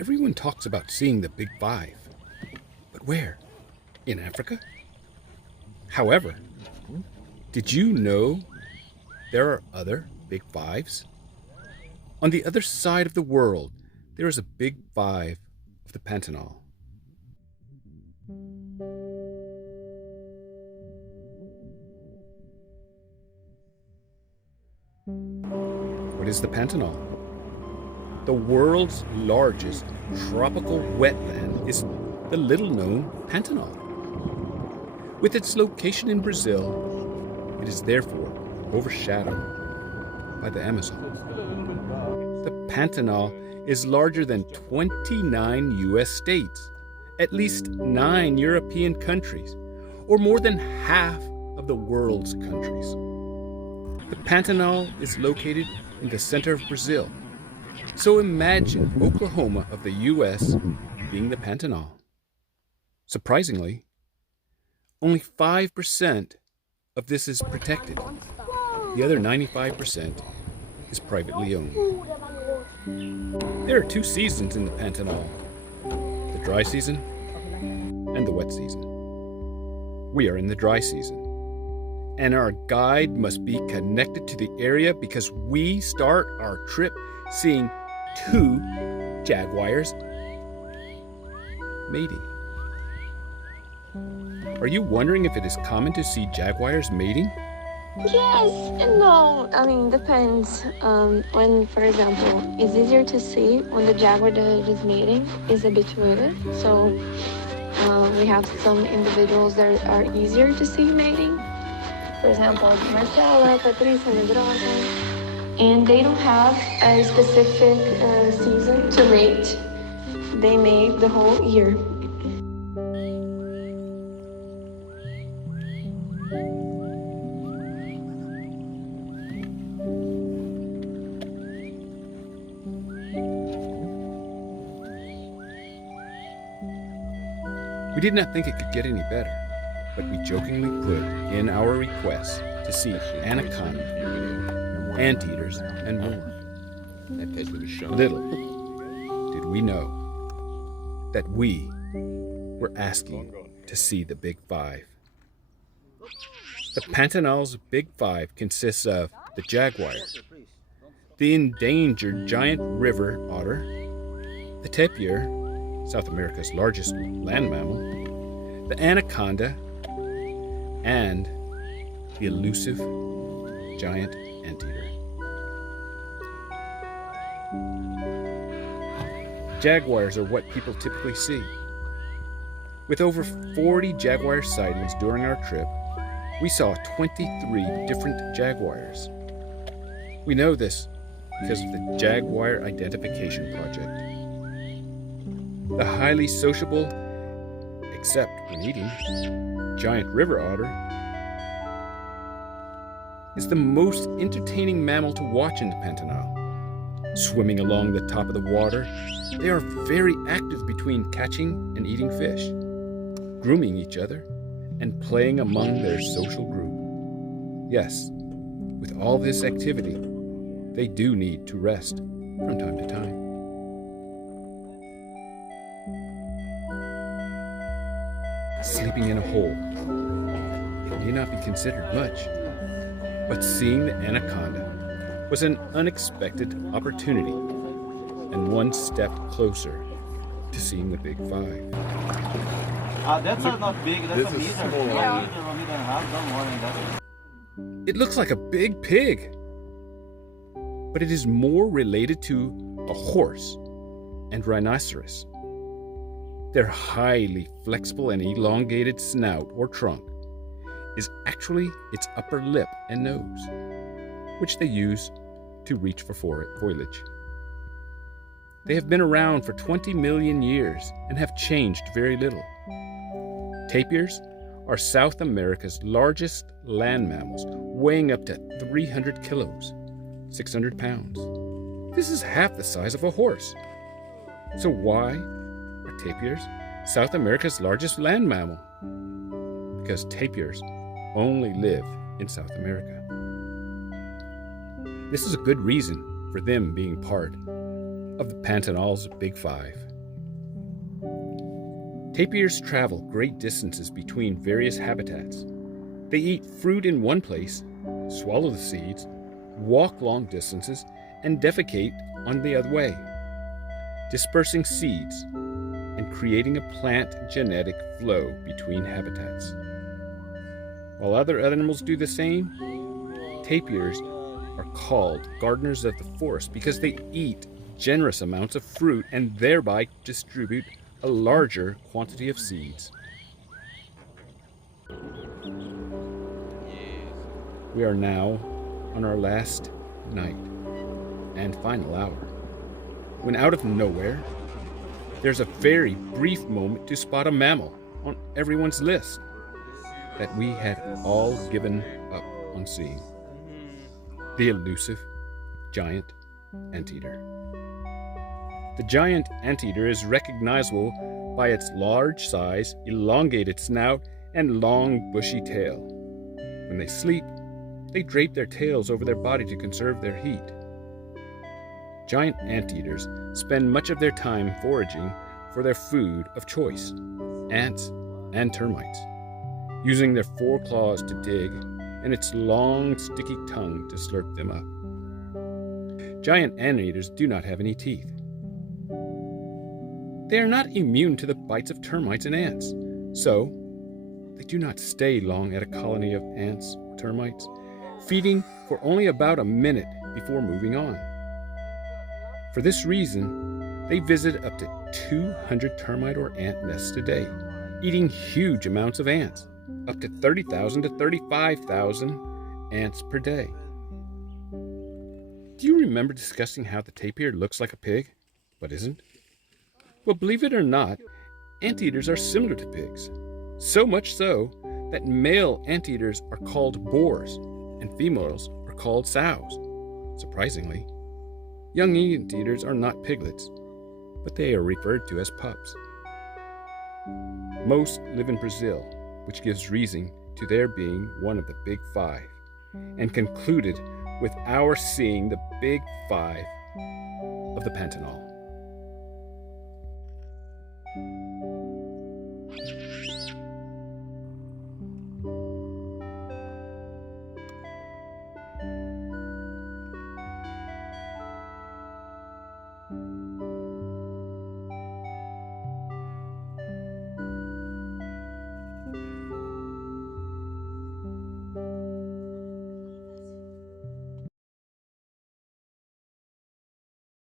Everyone talks about seeing the Big Five. But where? In Africa? However, did you know there are other Big Fives? On the other side of the world, there is a Big Five of the Pantanal. What is the Pantanal? The world's largest tropical wetland is the little-known Pantanal. With its location in Brazil, it is therefore overshadowed by the Amazon. The Pantanal is larger than 29 US states, at least 9 European countries, or more than half of the world's countries. The Pantanal is located in the center of Brazil. So imagine Oklahoma of the US being the Pantanal. Surprisingly, only 5% of this is protected. The other 95% is privately owned. There are 2 seasons in the Pantanal, the dry season and the wet season. We are in the dry season, and our guide must be connected to the area because we start our trip seeing 2 jaguars mating. Are you wondering if it is common to see jaguars mating? Yes and no. I mean, depends. When, for example, it's easier to see when the jaguar that is mating is habituated. So we have some individuals that are easier to see mating. For example, Marcella, Patricia, Negrosa. And they don't have a specific season to mate. They mate the whole year. We did not think it could get any better, but we jokingly put in our request to see anaconda, anteaters, and more. Little did we know that we were asking to see the Big Five. The Pantanal's Big Five consists of the jaguar, the endangered giant river otter, the tapir, South America's largest land mammal, the anaconda, and the elusive giant anteater. Jaguars are what people typically see. With over 40 jaguar sightings during our trip, we saw 23 different jaguars. We know this because of the Jaguar Identification Project. The highly sociable, except when eating, giant river otter is the most entertaining mammal to watch in the Pantanal. Swimming along the top of the water, they are very active between catching and eating fish, grooming each other, and playing among their social group. Yes, with all this activity, they do need to rest from time to time. Sleeping in a hole, it may not be considered much, but seeing the anaconda was an unexpected opportunity and one step closer to seeing the Big Five. That's not big, that's a meter. Yeah. A meter and a half, don't worry that. It looks like a big pig, but it is more related to a horse and rhinoceros. Their highly flexible and elongated snout or trunk is actually its upper lip and nose, which they use to reach for foliage. They have been around for 20 million years and have changed very little. Tapirs are South America's largest land mammals, weighing up to 300 kilos, 600 pounds. This is half the size of a horse. So why are tapirs South America's largest land mammal? Because tapirs only live in South America. This is a good reason for them being part of the Pantanal's Big Five. Tapirs travel great distances between various habitats. They eat fruit in one place, swallow the seeds, walk long distances, and defecate on the other way, dispersing seeds and creating a plant genetic flow between habitats. While other animals do the same, tapirs are called gardeners of the forest because they eat generous amounts of fruit and thereby distribute a larger quantity of seeds. We are now on our last night and final hour, when out of nowhere, there's a very brief moment to spot a mammal on everyone's list that we had all given up on seeing: the elusive giant anteater. The giant anteater is recognizable by its large size, elongated snout, and long bushy tail. When they sleep, they drape their tails over their body to conserve their heat. Giant anteaters spend much of their time foraging for their food of choice, ants and termites, using their foreclaws to dig and its long, sticky tongue to slurp them up. Giant anteaters do not have any teeth. They are not immune to the bites of termites and ants, so they do not stay long at a colony of ants or termites, feeding for only about a minute before moving on. For this reason, they visit up to 200 termite or ant nests a day, eating huge amounts of ants, up to 30,000 to 35,000 ants per day. Do you remember discussing how the tapir looks like a pig, but isn't? Well, believe it or not, anteaters are similar to pigs, so much so that male anteaters are called boars and females are called sows. Surprisingly, young anteaters are not piglets, but they are referred to as pups. Most live in Brazil, which gives reason to their being one of the Big Five, and concluded with our seeing the Big Five of the Pantanal.